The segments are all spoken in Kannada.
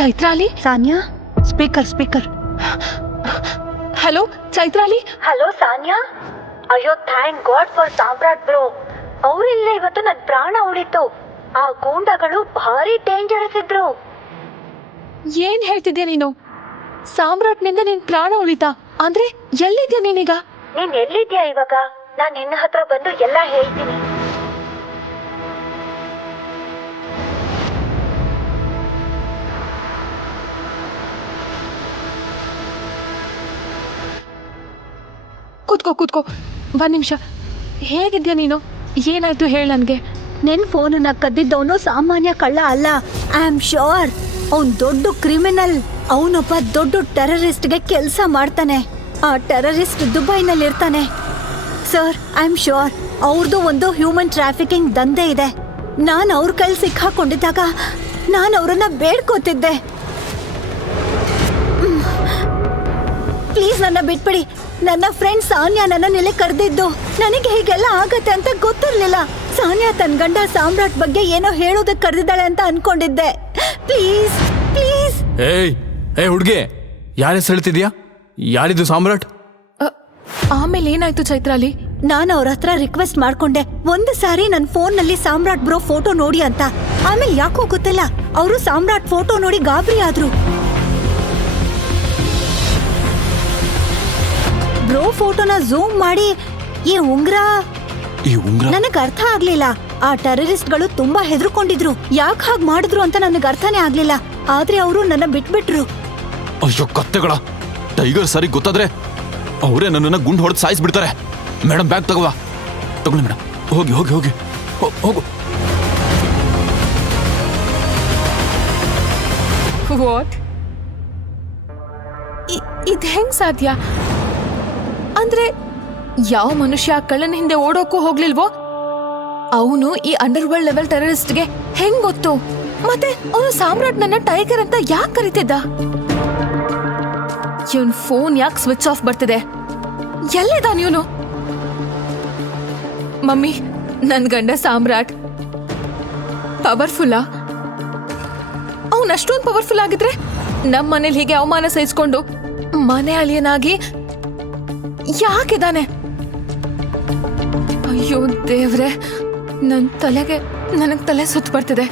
Chaitrali. Sanya, speaker. Hello Chaitrali. Hello Sanya. ಅಯ್ಯೋ thank god for Samrat bro. ಅವರಿಲ್ಲ ಇವತ್ತು ನನ್ನ ಪ್ರಾಣ ಉಳಿತು. ಆ ಗೂಂಡಗಳು ಭಾರಿ ಡೇಂಜರಸ್ ಇದ್ರು. ಏನ್ ಹೇಳ್ತಿದ್ಯಾ ನೀನು? ಸಾಮ್ರಾಟ್ನಿಂದ ನಿನ್ ಪ್ರಾಣ ಉಳಿತಾ ಅಂದ್ರೆ ಎಲ್ಲಿದ್ಯಾ ನೀನೀಗ? ನೀನ್ ಎಲ್ಲಿದ್ಯಾ ಇವಾಗ? ನಾನ್ ನಿನ್ನ ಹತ್ರ ಬಂದು ಎಲ್ಲ ಹೇಳ್ತೀನಿ. ಕೂತ್ಕೋ ಒಂದ್ ನಿಮಿಷ. ಹೇಗಿದ್ಯಾ ನೀನು? ಏನಾಯ್ತು ಹೇಳ ನನ್ಗೆ. ನಿನ್ ಫೋನನ್ನ ಕದ್ದಿದ್ದವನು ಸಾಮಾನ್ಯ ಕಳ್ಳ ಅಲ್ಲ. ಐ ಆಮ್ ಶೋರ್ ಅವನ್ ದೊಡ್ಡ ಕ್ರಿಮಿನಲ್. ಅವನೊಬ್ಬ ದೊಡ್ಡ ಟೆರರಿಸ್ಟ್ಗೆ ಕೆಲಸ ಮಾಡ್ತಾನೆ. ಆ ಟೆರರಿಸ್ಟ್ ದುಬೈನಲ್ಲಿ ಇರ್ತಾನೆ. ಸರ್, ಐ ಆಮ್ ಶೋರ್ ಅವ್ರದ್ದು ಒಂದು ಹ್ಯೂಮನ್ ಟ್ರಾಫಿಕಿಂಗ್ ದಂಧೆ ಇದೆ. ನಾನು ಅವ್ರ ಕೈಲಿ ಸಿಕ್ಕಾಕೊಂಡಿದ್ದಾಗ ನಾನು ಅವರನ್ನ ಬೇಡ್ಕೋತಿದ್ದೆ, ಪ್ಲೀಸ್ ನನ್ನ ಬಿಟ್ಬಿಡಿ. ನನ್ನ ಫ್ರೆಂಡ್ ಸಾನ್ಯಾ ನನ್ನನ್ನೆಲ್ಲ ಕರೆದಿದ್ದು. ನನಗೆ ಹೀಗೆಲ್ಲ ಆಗತ್ತೆ ಅಂತ ಗೊತ್ತಿರ್ಲಿಲ್ಲ. ಸಾನ್ಯಾ ತನ್ನ ಗಂಡ ಸಾಮ್ರಾಟ್ ಬಗ್ಗೆ ಏನೋ ಹೇಳೋದಕ್ಕೆ ಕರೆದಿದ್ದಾಳೆ ಅಂತ ಅನ್ಕೊಂಡಿದ್ದೆ. Please please. ಏ ಹುಡ್ಗಿ, ಯಾರ ಹೆಸರು ಹೇಳ್ತಿದ್ಯಾ? ಯಾರಿದು ಸಾಮ್ರಾಟ್? ಆಮೇಲೆ ಏನಾಯ್ತು ಚೈತ್ರಾಲಿ? ನಾನು ಅವ್ರ ಹತ್ರ ರಿಕ್ವೆಸ್ಟ್ ಮಾಡ್ಕೊಂಡೆ ಒಂದು ಸಾರಿ ನನ್ನ ಫೋನ್ ನಲ್ಲಿ ಸಾಮ್ರಾಟ್ ಬ್ರೋ ಫೋಟೋ ನೋಡಿ ಅಂತ. ಆಮೇಲೆ ಯಾಕೋ ಗೊತ್ತಿಲ್ಲ, ಅವರು ಸಾಮ್ರಾಟ್ ಫೋಟೋ ನೋಡಿ ಗಾಬರಿ ಆದ್ರು. ಬ್ರೋ ಫೋಟೋನ ಝೂಮ್ ಮಾಡಿ ಈ ಉಂಗ್ರ ನನಗ್ ಅರ್ಥ ಆಗ್ಲಿಲ್ಲ. ಆ ಟೆರರಿಸ್ಟ್ಗಳು ತುಂಬಾ ಹೆದರ್ಕೊಂಡಿದ್ರು. ಯಾಕೆ ಹಾಗೆ ಮಾಡಿದ್ರು ಅಂತ ನನಗೆ ಅರ್ಥನೇ ಆಗ್ಲಿಲ್ಲ. ಆದ್ರೆ ಅವರು ನನ್ನ ಬಿಟ್ಬಿಟ್ರು. ಅಯ್ಯೋ ಕತ್ತೆಗಳ, ಟೈಗರ್ ಸರಿ ಗೊತ್ತಾದ್ರೆ ಅವರೇ ನನ್ನನ್ನ ಗುಂಡು ಹೊಡೆದು ಸಾಯಿಸ್ಬಿಡ್ತಾರೆ. ಮೇಡಮ್ ಬ್ಯಾಗ್ ತಗೊಳ್ಳಿ ಮೇಡಮ್. ಹೋಗಿ ಹೋಗು. ವಾಟ್? ಇದ್ ಹೆಂಗ್ ಸಾಧ್ಯ? ಅಂದ್ರೆ ಯಾವ ಮನುಷ್ಯ ಕಳ್ಳನ ಹಿಂದೆ ಓಡೋಕ್ಕೂ ಹೋಗ್ಲಿಲ್ವೋ? ಅವನು ಈ ಅಂಡರ್ ವರ್ಲ್ಡ್ ಲೆವೆಲ್ ಟೆರರಿಸ್ಟ್ಗೆ ಹೆಂಗ್ ಗೊತ್ತು? ಮತ್ತೆ ಅವನು ಸಾಮ್ರಾಟ್ ನನ್ನ ಟೈಗರ್ ಅಂತ ಯಾಕೆ ಕರೀತಿದ್ದ? ಇವನ್ ಫೋನ್ ಯಾಕೆ ಸ್ವಿಚ್ ಆಫ್ ಬರ್ತಿದೆ? ಎಲ್ಲಿದ್ದಾನ ಇವನು? ಮಮ್ಮಿ, ನನ್ ಗಂಡ ಸಾಮ್ರಾಟ್ ಪವರ್ಫುಲ್ಲಾ? ಅವನ್ ಅಷ್ಟೊಂದು ಪವರ್ಫುಲ್ ಆಗಿದ್ರೆ ನಮ್ ಮನೇಲಿ ಹೀಗೆ ಅವಮಾನ ಸಹಿಸ್ಕೊಂಡು ಮನೆ ಅಳಿಯನಾಗಿ ಯಾಕಿದಾನೆ? ಅಯ್ಯೋ ದೇವ್ರೆ, ನನಗ್ ತಲೆ ಸುತ್ತ ಬರ್ತಿದೆ.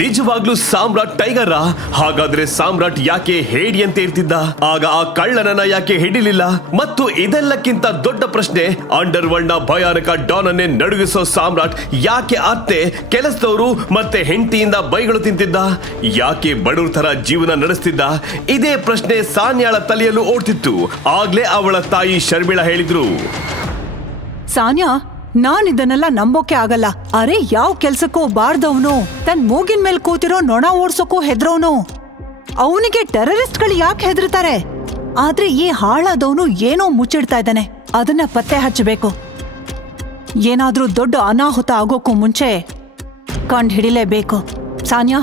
ನಿಜವಾಗ್ಲೂ ಸಾಮ್ರಾಟ್ ಟೈಗರ? ಹಾಗಾದ್ರೆ ಸಾಮ್ರಾಟ್ ಯಾಕೆ ಹೇಡಿಯಂತೆ ಇರ್ತಿದ್ದ? ಆಗ ಆ ಕಳ್ಳನನ್ನ ಯಾಕೆ ಹಿಡಿಲಿಲ್ಲ? ಮತ್ತು ಇದೆಲ್ಲಕ್ಕಿಂತ ದೊಡ್ಡ ಪ್ರಶ್ನೆ, ಅಂಡರ್ ವರ್ಲ್ಡ್ ನ ಭಯಾನಕ ಡಾನ್ ಅನ್ನೇ ನಡುಗಿಸೋ ಸಾಮ್ರಾಟ್ ಯಾಕೆ ಅತ್ತೆ, ಕೆಲಸದವರು ಮತ್ತೆ ಹೆಂಡತಿಯಿಂದ ಬೈಗಳು ತಿಂತಿದ್ದ? ಯಾಕೆ ಬಡವ್ರ ತರ ಜೀವನ ನಡೆಸ್ತಿದ್ದ? ಇದೇ ಪ್ರಶ್ನೆ ಸಾನ್ಯಾಳ ತಲೆಯಲ್ಲೂ ಓಡ್ತಿತ್ತು. ಆಗ್ಲೇ ಅವಳ ತಾಯಿ ಶರ್ಮಿಳಾ ಹೇಳಿದ್ರು, ಸಾನ್ಯಾ, ನಾನ್ ಇದನ್ನೆಲ್ಲ ನಂಬೋಕೆ ಆಗಲ್ಲ. ಅರೆ, ಯಾವ ಕೆಲ್ಸಕ್ಕೂ ಬಾರ್ದವನು, ತನ್ ಮೂಗಿನ ಮೇಲೆ ಕೂತಿರೋ ನೊಣ ಓಡ್ಸೋಕ್ಕೂ ಹೆದ್ರವನು. ಅವನಿಗೆ ಟೆರರಿಸ್ಟ್ಗಳು ಯಾಕೆ ಹೆದರ್ತಾರೆ? ಆದ್ರೆ ಈ ಹಾಳಾದವನು ಏನೋ ಮುಚ್ಚಿಡ್ತಾ ಇದ್ದಾನೆ. ಅದನ್ನ ಪತ್ತೆ ಹಚ್ಚಬೇಕು. ಏನಾದ್ರೂ ದೊಡ್ಡ ಅನಾಹುತ ಆಗೋಕ್ಕೂ ಮುಂಚೆ ಕಂಡು ಹಿಡಿಲೇಬೇಕು. ಸಾನ್ಯಾ,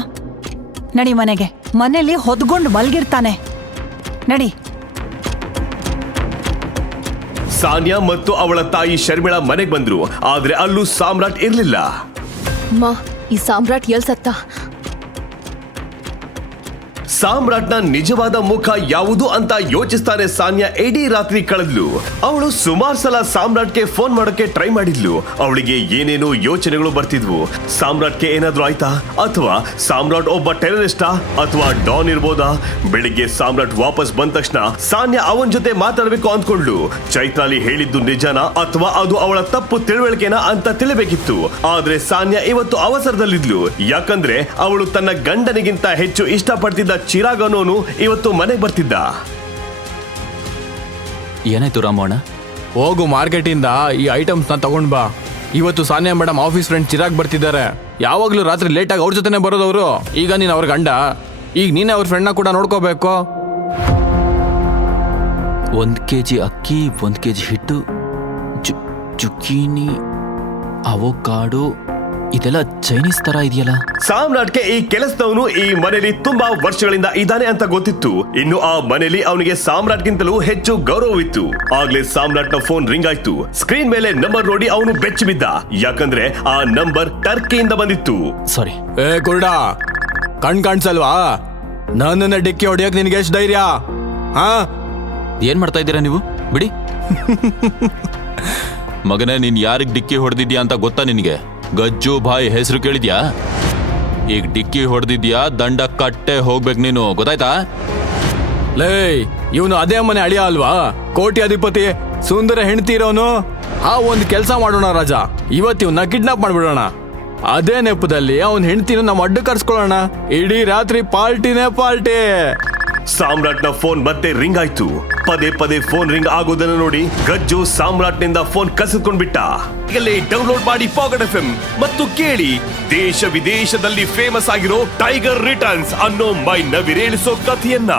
ನಡಿ ಮನೆಗೆ. ಮನೇಲಿ ಹೊದ್ಕೊಂಡು ಮಲ್ಗಿರ್ತಾನೆ. ನಡಿ. ಸಾನ್ಯಾ ಮತ್ತು ಅವಳ ತಾಯಿ ಶರ್ಮಿಳಾ ಮನೆಗೆ ಬಂದ್ರು. ಆದ್ರೆ ಅಲ್ಲೂ ಸಾಮ್ರಾಟ್ ಇರ್ಲಿಲ್ಲ. ಈ ಸಾಮ್ರಾಟ್ ಎಲ್ ಸತ್ತ? ಸಾಮ್ರಾಟ್ನ ನಿಜವಾದ ಮುಖ ಯಾವುದು ಅಂತ ಯೋಚಿಸ್ತಾನೆ ಸಾನ್ಯಾ ಇಡೀ ರಾತ್ರಿ ಕಳೆದ್ಲು. ಅವಳು ಸುಮಾರು ಸಲ ಸಾಮ್ರಾಟ್ಗೆ ಫೋನ್ ಮಾಡೋಕೆ ಟ್ರೈ ಮಾಡಿದ್ಲು. ಅವಳಿಗೆ ಏನೇನೋ ಯೋಚನೆಗಳು ಬರ್ತಿದ್ವು. ಸಾಮ್ರಾಟ್ಗೆ ಏನಾದ್ರೂ ಆಯ್ತಾ? ಅಥವಾ ಸಾಮ್ರಾಟ್ ಒಬ್ಬ ಟೆರರಿಸ್ಟಾ? ಅಥವಾ ಡಾನ್ ಇರ್ಬೋದಾ? ಬೆಳಿಗ್ಗೆ ಸಾಮ್ರಾಟ್ ವಾಪಸ್ ಬಂದ ತಕ್ಷಣ ಸಾನ್ಯಾ ಅವನ ಜೊತೆ ಮಾತಾಡ್ಬೇಕು ಅಂದ್ಕೊಂಡ್ಲು. ಚೈತ್ರಾಲಿ ಹೇಳಿದ್ದು ನಿಜನಾ ಅಥವಾ ಅದು ಅವಳ ತಪ್ಪು ತಿಳುವಳಿಕೆನಾ ಅಂತ ತಿಳಿಬೇಕಿತ್ತು. ಆದ್ರೆ ಸಾನ್ಯಾ ಇವತ್ತು ಅವಸರದಲ್ಲಿದ್ಲು. ಯಾಕಂದ್ರೆ ಅವಳು ತನ್ನ ಗಂಡನಿಗಿಂತ ಹೆಚ್ಚು ಇಷ್ಟಪಡ್ತಿದ್ದ ಚಿರಾಗ್ ಅನ್ನೋನು ಇವತ್ತು ಮನೆಗೆ ಬರ್ತಿದ್ದ. ಏನಾಯ್ತು ರಾಮಣ್ಣ? ಹೋಗು ಮಾರ್ಕೆಟಿಂದ ಈ ಐಟಮ್ಸ್ನ ತಗೊಂಡ್ ಬಾ. ಇವತ್ತು Sanya madam office friend Chirag ಬರ್ತಿದ್ದಾರೆ. ಯಾವಾಗ್ಲೂ ರಾತ್ರಿ ಲೇಟಾಗಿ ಅವ್ರ ಜೊತೆನೆ ಬರೋದವರು. ಈಗ ನೀನು ಅವ್ರ ಗಂಡ, ಈಗ ನೀನೇ ಅವ್ರ ಫ್ರೆಂಡ್ನ ಕೂಡ ನೋಡ್ಕೋಬೇಕು. 1 kg ಅಕ್ಕಿ, 1 kg ಹಿಟ್ಟು, ಜುಕೀನಿ, ಅವೋಕಾಡೋ, ಇದೆಲ್ಲ ಚೈನೀಸ್ ತರ ಇದೆಯಲ್ಲ. ಸಾಮ್ರಾಟ್ಗೆ ಈ ಕೆಲಸದವನು ಈ ಮನೆಯಲ್ಲಿ ತುಂಬಾ ವರ್ಷಗಳಿಂದ ಇದ್ದಾನೆ ಅಂತ ಗೊತ್ತಿತ್ತು. ಇನ್ನು ಆ ಮನೆಯಲ್ಲಿ ಅವನಿಗೆ ಸಾಮ್ರಾಟ್ಗಿಂತಲೂ ಹೆಚ್ಚು ಗೌರವವಿತ್ತು. ಆಗ್ಲೇ ಸಾಮ್ರಾಟ್ನ ಫೋನ್ ರಿಂಗ್ ಆಯ್ತು. ಸ್ಕ್ರೀನ್ ಮೇಲೆ ನಂಬರ್ ನೋಡಿ ಅವನು ಬೆಚ್ಚಿ ಬಿದ್ದ. ಯಾಕಂದ್ರೆ ಆ ನಂಬರ್ ಟರ್ಕಿಯಿಂದ ಬಂದಿತ್ತು. ಸಾರಿ. ಕುರುಡ, ಕಣ್ ಕಾಣಿಸಲ್ವಾ? ನನ್ನನ್ನ ಡಿಕ್ಕಿ ಹೊಡಿಯಕ್ ನಿನ್ಗೆ ಎಷ್ಟು ಧೈರ್ಯ? ಹಾ, ಏನ್ ಮಾಡ್ತಾ ಇದ್ದೀರಾ ನೀವು? ಬಿಡಿ. ಮಗನೇ, ನೀನ್ ಯಾರಿಗ್ ಡಿಕ್ಕಿ ಹೊಡೆದಿದ್ಯಾ ಅಂತ ಗೊತ್ತಾ ನಿನಗೆ? ಗಜ್ಜು ಭಾಯ್ ಹೆಸರು ಕೇಳಿದ್ಯಾ? ಈಗ ಡಿಕ್ಕಿ ಹೊಡೆದಿದ್ಯಾ, ದಂಡ ಕಟ್ಟೆ ಹೋಗ್ಬೇಕು ನೀನು, ಗೊತ್ತಾಯ್ತಾ? ಲೇ, ಇವನು ಅದೇ ಮನೆ ಅಳಿಯ ಅಲ್ವಾ? ಕೋಟಿ ಅಧಿಪತಿ, ಸುಂದರ ಹೆಂಡತಿ ಇರೋನು. ಆ ಒಂದು ಕೆಲಸ ಮಾಡೋಣ ರಾಜ, ಇವತ್ತು ಇವನ್ನ ಕಿಡ್ನಾಪ್ ಮಾಡ್ಬಿಡೋಣ. ಅದೇ ನೆಪದಲ್ಲಿ ಅವನ್ ಹೆಂಡತಿನ ನಮ್ಮ ಅಡ್ಡ ಕರ್ಸ್ಕೊಳ್ಳೋಣ. ಇಡೀ ರಾತ್ರಿ ಪಾರ್ಟಿನೇ ಪಾರ್ಟಿ. ಸಾಮ್ರಾಟ್ನ ಫೋನ್ ಮತ್ತೆ ರಿಂಗ್ ಆಯ್ತು. ಪದೇ ಪದೇ ಫೋನ್ ರಿಂಗ್ ಆಗೋದನ್ನು ನೋಡಿ ಗಜ್ಜು ಸಾಮ್ರಾಟ್ನಿಂದ ಫೋನ್ ಕಸಿದ್ಕೊಂಡ್ಬಿಟ್ಟ. ಈಗಲೇ ಡೌನ್ಲೋಡ್ ಮಾಡಿ ಪಾಕೆಟ್ FM ಮತ್ತು ಕೇಳಿ ದೇಶ ವಿದೇಶದಲ್ಲಿ ಫೇಮಸ್ ಆಗಿರೋ ಟೈಗರ್ ರಿಟರ್ನ್ಸ್ ಅನ್ನೋ ಮೈ ನವಿರೇಳಿಸೋ ಕಥೆಯನ್ನ.